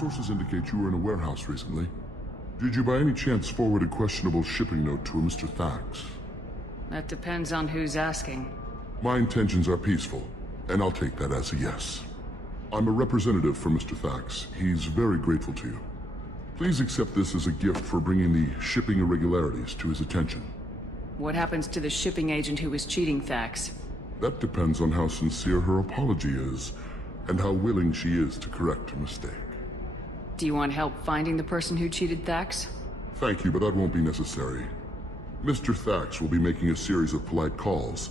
sources indicate you were in a warehouse recently. Did you by any chance forward a questionable shipping note to a Mr. Thax? That depends on who's asking. My intentions are peaceful, and I'll take that as a yes. I'm a representative for Mr. Thax. He's very grateful to you. Please accept this as a gift for bringing the shipping irregularities to his attention. What happens to the shipping agent who was cheating Thax? That depends on how sincere her apology is, and how willing she is to correct her mistake. Do you want help finding the person who cheated Thax? Thank you, but that won't be necessary. Mr. Thax will be making a series of polite calls.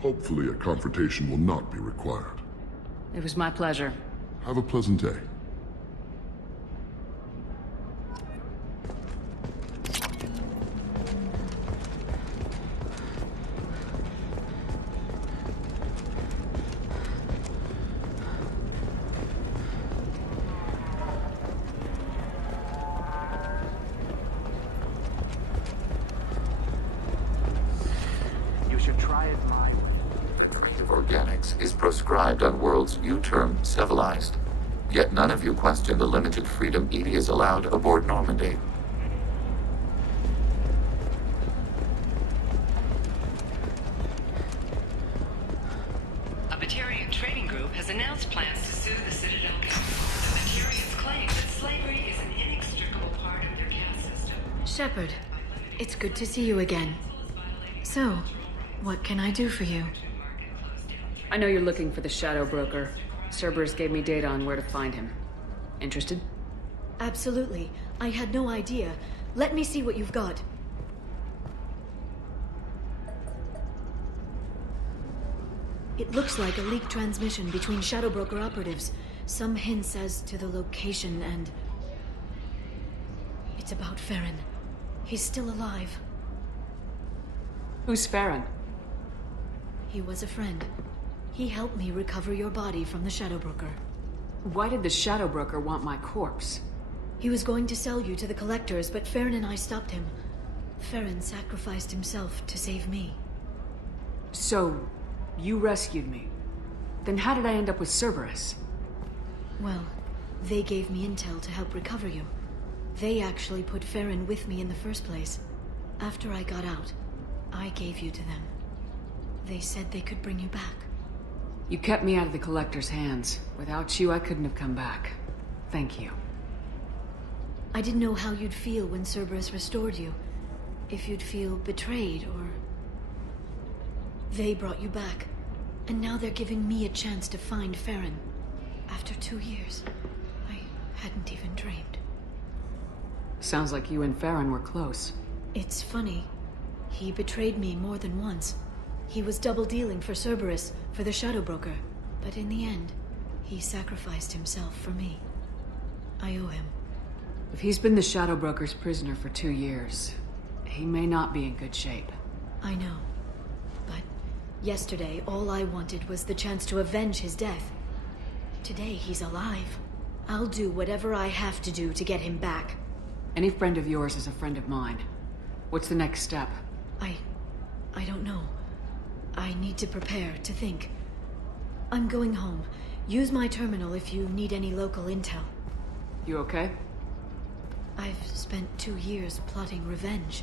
Hopefully a confrontation will not be required. It was my pleasure. Have a pleasant day. Organics is proscribed on worlds you term civilized. Yet none of you question the limited freedom EDI is allowed aboard Normandy. A Batarian trading group has announced plans to sue the Citadel Council. The Batarians claim that slavery is an inextricable part of their caste system. Shepard, it's good to see you again. So, what can I do for you? I know you're looking for the Shadow Broker. Cerberus gave me data on where to find him. Interested? Absolutely. I had no idea. Let me see what you've got. It looks like a leaked transmission between Shadow Broker operatives. Some hints as to the location and... It's about Farron. He's still alive. Who's Farron? He was a friend. He helped me recover your body from the Shadow Broker. Why did the Shadow Broker want my corpse? He was going to sell you to the Collectors, but Farron and I stopped him. Farron sacrificed himself to save me. So, you rescued me. Then how did I end up with Cerberus? Well, they gave me intel to help recover you. They actually put Farron with me in the first place. After I got out, I gave you to them. They said they could bring you back. You kept me out of the Collector's hands. Without you, I couldn't have come back. Thank you. I didn't know how you'd feel when Cerberus restored you. If you'd feel betrayed, or... They brought you back, and now they're giving me a chance to find Farron. After 2 years, I hadn't even dreamed. Sounds like you and Farron were close. It's funny. He betrayed me more than once. He was double-dealing for Cerberus, for the Shadow Broker. But in the end, he sacrificed himself for me. I owe him. If he's been the Shadow Broker's prisoner for 2 years, he may not be in good shape. I know. But yesterday, all I wanted was the chance to avenge his death. Today, he's alive. I'll do whatever I have to do to get him back. Any friend of yours is a friend of mine. What's the next step? I don't know. I need to prepare, to think. I'm going home. Use my terminal if you need any local intel. You okay? I've spent 2 years plotting revenge.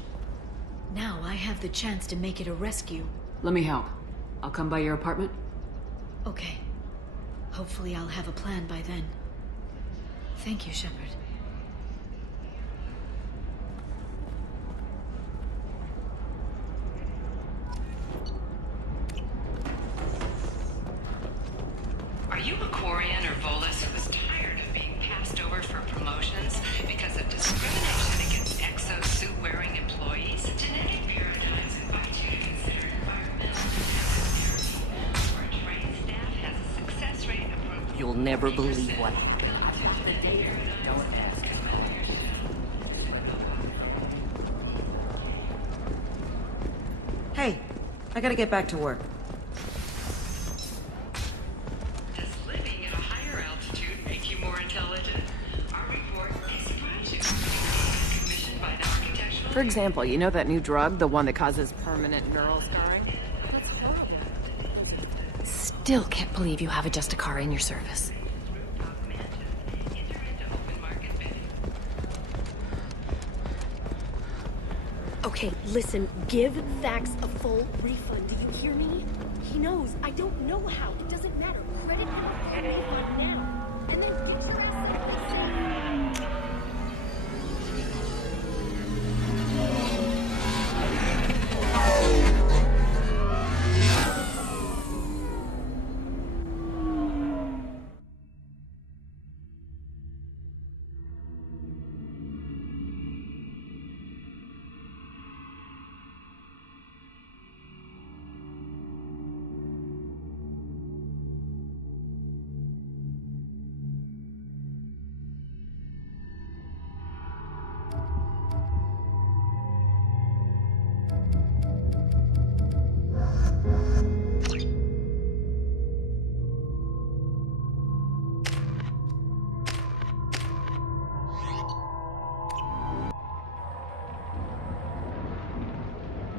Now I have the chance to make it a rescue. Let me help. I'll come by your apartment. Okay. Hopefully I'll have a plan by then. Thank you, Shepard. Are you a Quarian or Volus who is tired of being passed over for promotions because of discrimination against exosuit-wearing employees? Genetic paradigms invite you to consider environmental therapy, where trained staff has a success rate approaching... You'll never believe what happened. Hey, I gotta get back to work. Does living at a higher altitude make you more intelligent? Our report may surprise you. Commissioned by the architectural... For example, you know that new drug, the one that causes permanent neural scarring? That's horrible. Still can't believe you have a Justicar in your service. Okay, listen, give Thax a full refund. Do you hear me? He knows. I don't know how. It doesn't matter. Credit him a full refund now. And then get your ass out.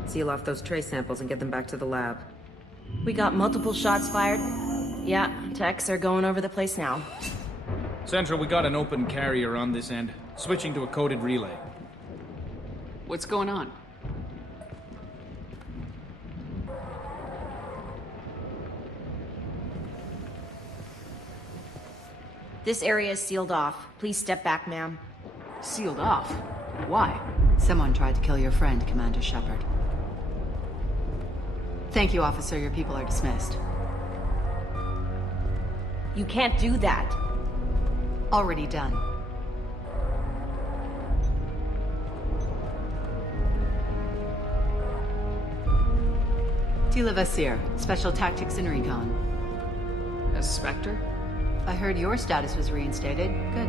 Seal off those trace samples and get them back to the lab. We got multiple shots fired. Yeah, techs are going over the place now. Central, we got an open carrier on this end. Switching to a coded relay. What's going on? This area is sealed off. Please step back, ma'am. Sealed off? Why? Someone tried to kill your friend, Commander Shepard. Thank you, officer. Your people are dismissed. You can't do that. Already done. Tila Vasir, Special Tactics and Recon. A Spectre? I heard your status was reinstated. Good.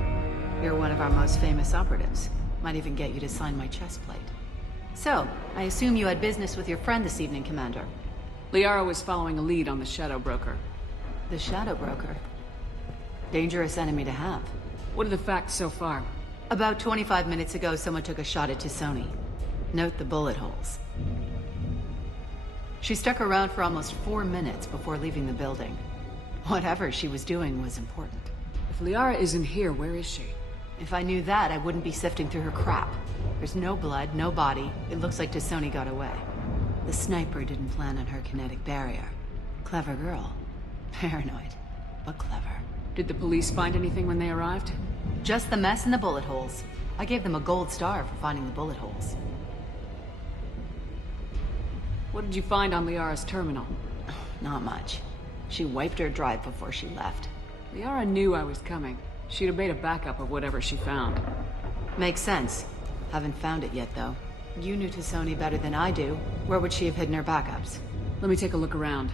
You're one of our most famous operatives. Might even get you to sign my chest plate. So, I assume you had business with your friend this evening, Commander. Liara was following a lead on the Shadow Broker. The Shadow Broker? Dangerous enemy to have. What are the facts so far? About 25 minutes ago, someone took a shot at T'Soni. Note the bullet holes. She stuck around for almost 4 minutes before leaving the building. Whatever she was doing was important. If Liara isn't here, where is she? If I knew that, I wouldn't be sifting through her crap. There's no blood, no body. It looks like T'Soni got away. The sniper didn't plan on her kinetic barrier. Clever girl. Paranoid, but clever. Did the police find anything when they arrived? Just the mess and the bullet holes. I gave them a gold star for finding the bullet holes. What did you find on Liara's terminal? Not much. She wiped her drive before she left. Liara knew I was coming. She'd have made a backup of whatever she found. Makes sense. Haven't found it yet, though. You knew T'Soni better than I do. Where would she have hidden her backups? Let me take a look around.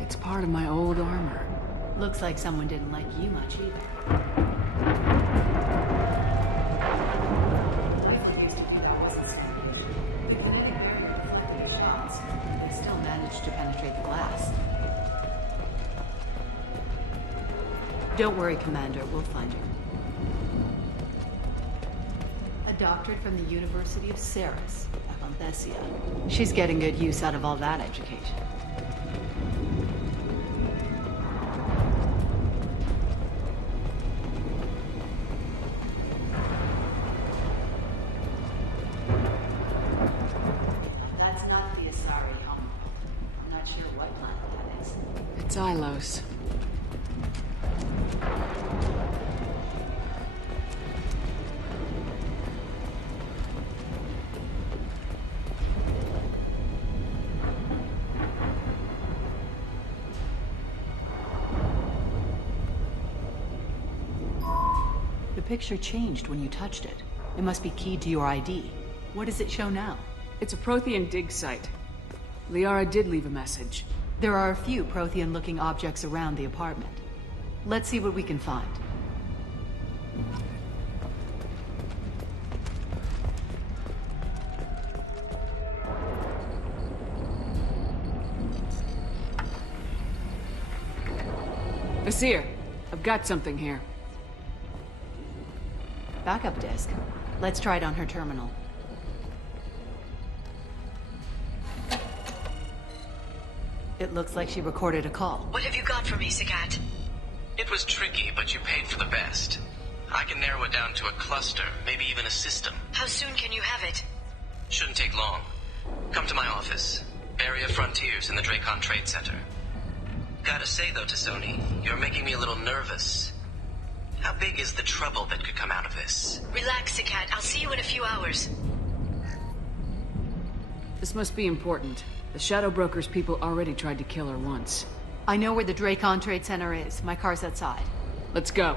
It's part of my old armor. Looks like someone didn't like you much either. They still managed to penetrate the glass. Don't worry, Commander. We'll find her. A doctorate from the University of Ceres, Avanthesia. She's getting good use out of all that education. That's not the Asari helmet. I'm not sure what planet that is. It's Ilos. The picture changed when you touched it. It must be keyed to your ID. What does it show now? It's a Prothean dig site. Liara did leave a message. There are a few Prothean-looking objects around the apartment. Let's see what we can find. Vasir, I've got something here. Backup disk. Let's try it on her terminal. It looks like she recorded a call. What have you got for me, Sagat? It was tricky, but you paid for the best. I can narrow it down to a cluster, maybe even a system. How soon can you have it? Shouldn't take long. Come to my office. Area Frontiers in the Dracon Trade Center. Gotta say though to Sony, you're making me a little nervous. How big is the trouble that could come out of this? Relax, Sikat. I'll see you in a few hours. This must be important. The Shadow Broker's people already tried to kill her once. I know where the Dracon Trade Center is. My car's outside. Let's go.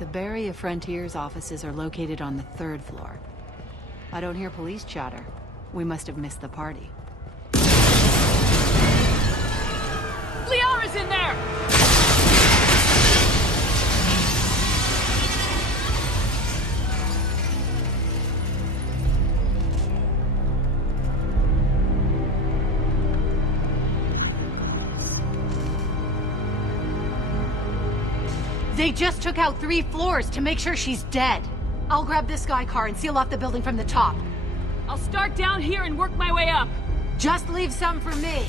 The Barrier Frontiers offices are located on the 3rd floor. I don't hear police chatter. We must have missed the party. Liara's in there! They just took out 3 floors to make sure she's dead. I'll grab this Sky car and seal off the building from the top. I'll start down here and work my way up. Just leave some for me.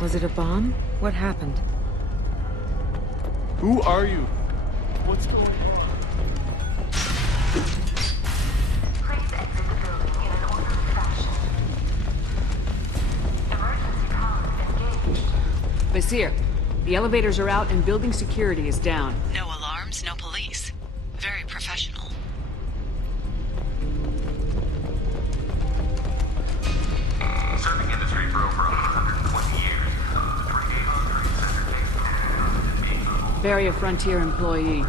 Was it a bomb? What happened? Who are you? What's going on? Please exit the building in an orderly fashion. Emergency comm engaged. Basir, the elevators are out and building security is down. No alarms, no police. Very professional. Serving industry for over 120 years. Barrier Frontier employee.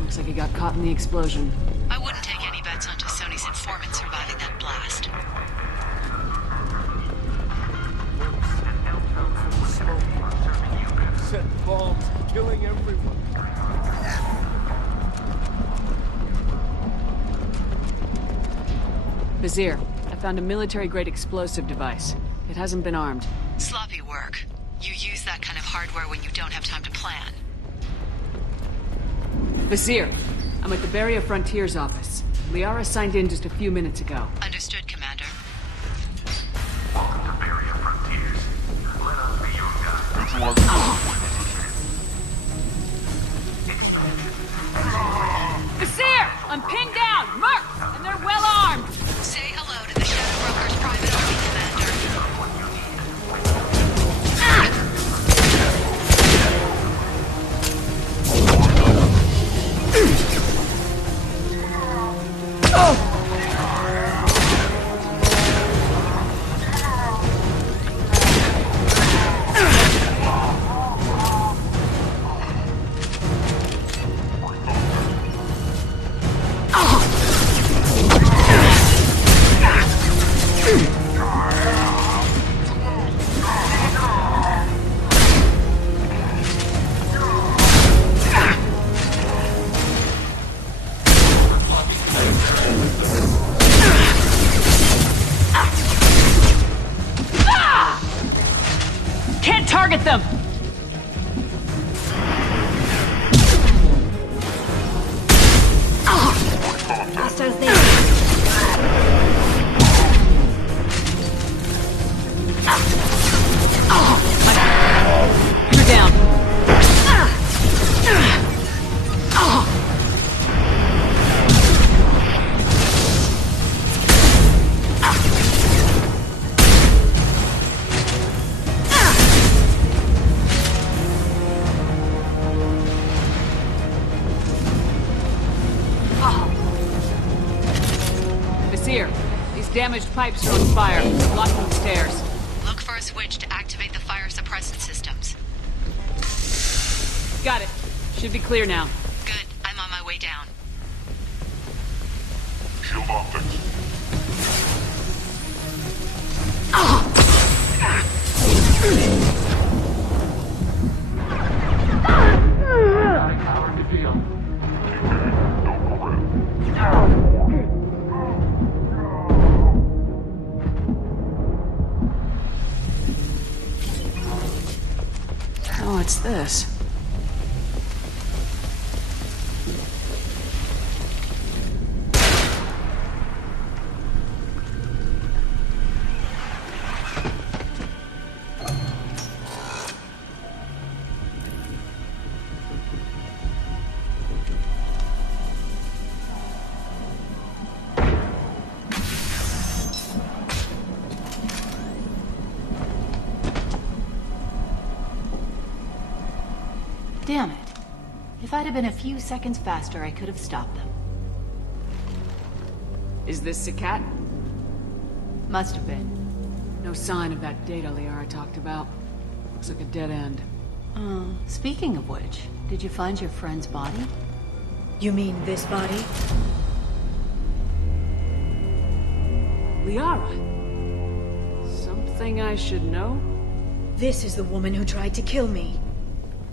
Looks like he got caught in the explosion. I wouldn't take any bets onto Sony's informant surviving that blast. Set bombs, killing everyone. Basir, I found a military-grade explosive device. It hasn't been armed. Sloppy work. You use that kind of hardware when you don't have time to plan. Basir, I'm at the Barrier Frontiers office. Liara signed in just a few minutes ago. Understood, Commander. Welcome to Barrier Frontiers. Let us be your guide. Basir! I'm pinned down! Marked! And they're well armed! Say hello to the Shadow Broker's private army, Commander. Can't target them! Hostiles there. You're down. Basir, these damaged pipes are on fire, blocking the stairs. Look for a switch to activate the fire suppressant systems. Got it. Should be clear now. Good. I'm on my way down. Shield optics. Power to field. TK, don't go red. What's this? Damn it. If I'd have been a few seconds faster, I could have stopped them. Is this Sakat? Must have been. No sign of that data Liara talked about. Looks like a dead end. Speaking of which, did you find your friend's body? You mean this body? Liara! Something I should know? This is the woman who tried to kill me.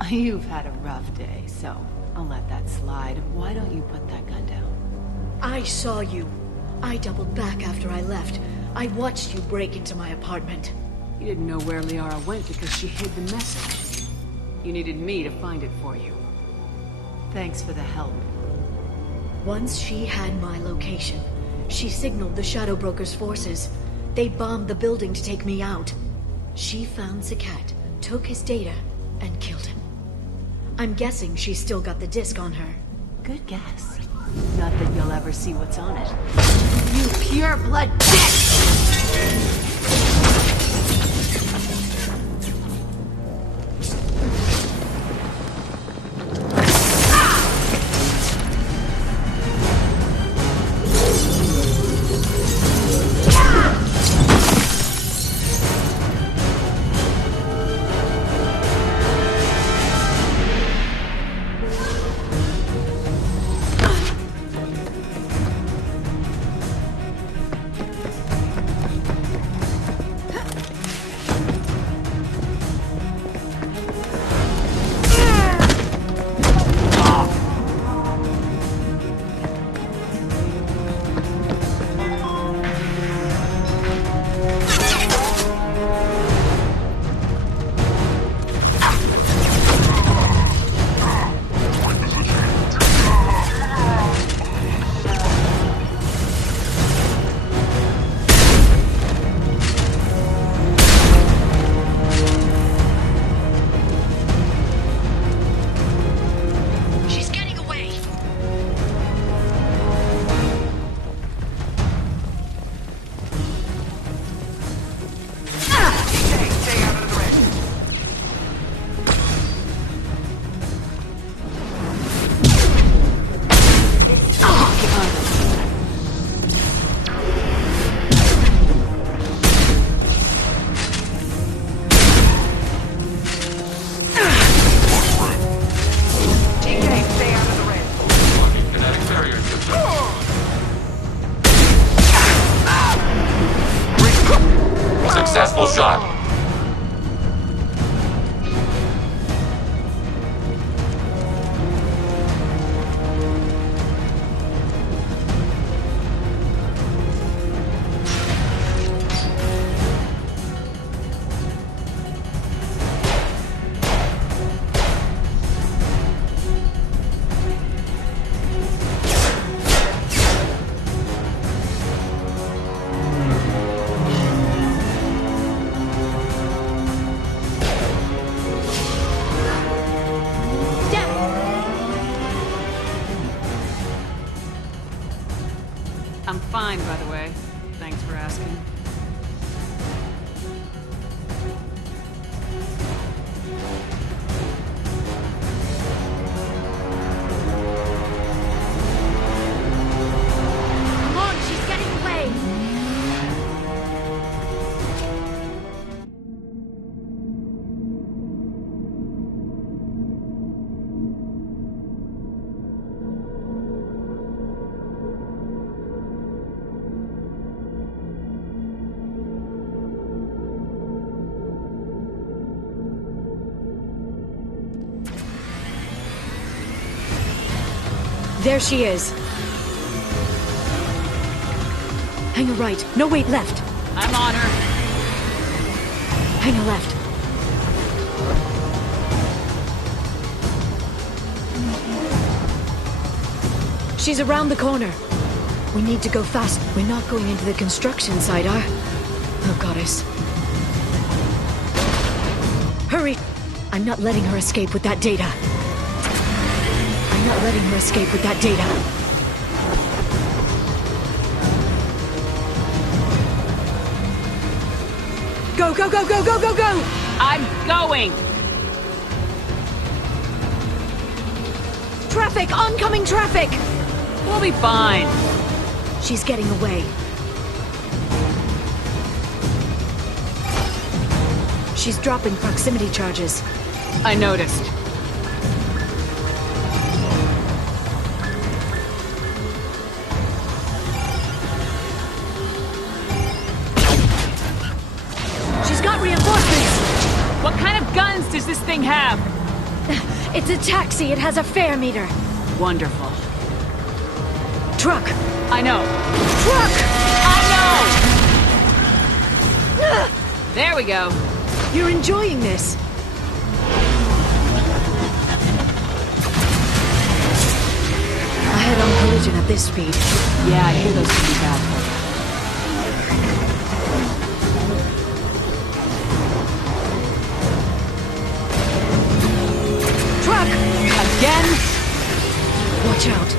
You've had a rough day, so I'll let that slide. Why don't you put that gun down? I saw you. I doubled back after I left. I watched you break into my apartment. You didn't know where Liara went because she hid the message. You needed me to find it for you. Thanks for the help. Once she had my location, she signaled the Shadow Broker's forces. They bombed the building to take me out. She found Sakat, took his data, and killed him. I'm guessing she's still got the disc on her. Good guess. Not that you'll ever see what's on it. You pure blood bitch! Successful shot. I'm fine, by the way. Thanks for asking. Come on, she's getting away! There she is. Hang a right. No, wait, left. I'm on her. Hang a left. She's around the corner. We need to go fast. We're not going into the construction site, Oh, goddess. Hurry! I'm not letting her escape with that data. I'm not letting her escape with that data. Go, go, go, go, go, go, go! I'm going! Traffic! Oncoming traffic! We'll be fine. She's getting away. She's dropping proximity charges. I noticed. She's got reinforcements! What kind of guns does this thing have? It's a taxi. It has a fare meter. Wonderful. Truck! I know. Truck! I know! There we go. You're enjoying this. A head-on collision at this speed. Yeah, I hear those can be bad for you. Truck! Again? Watch out.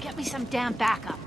Get me some damn backup.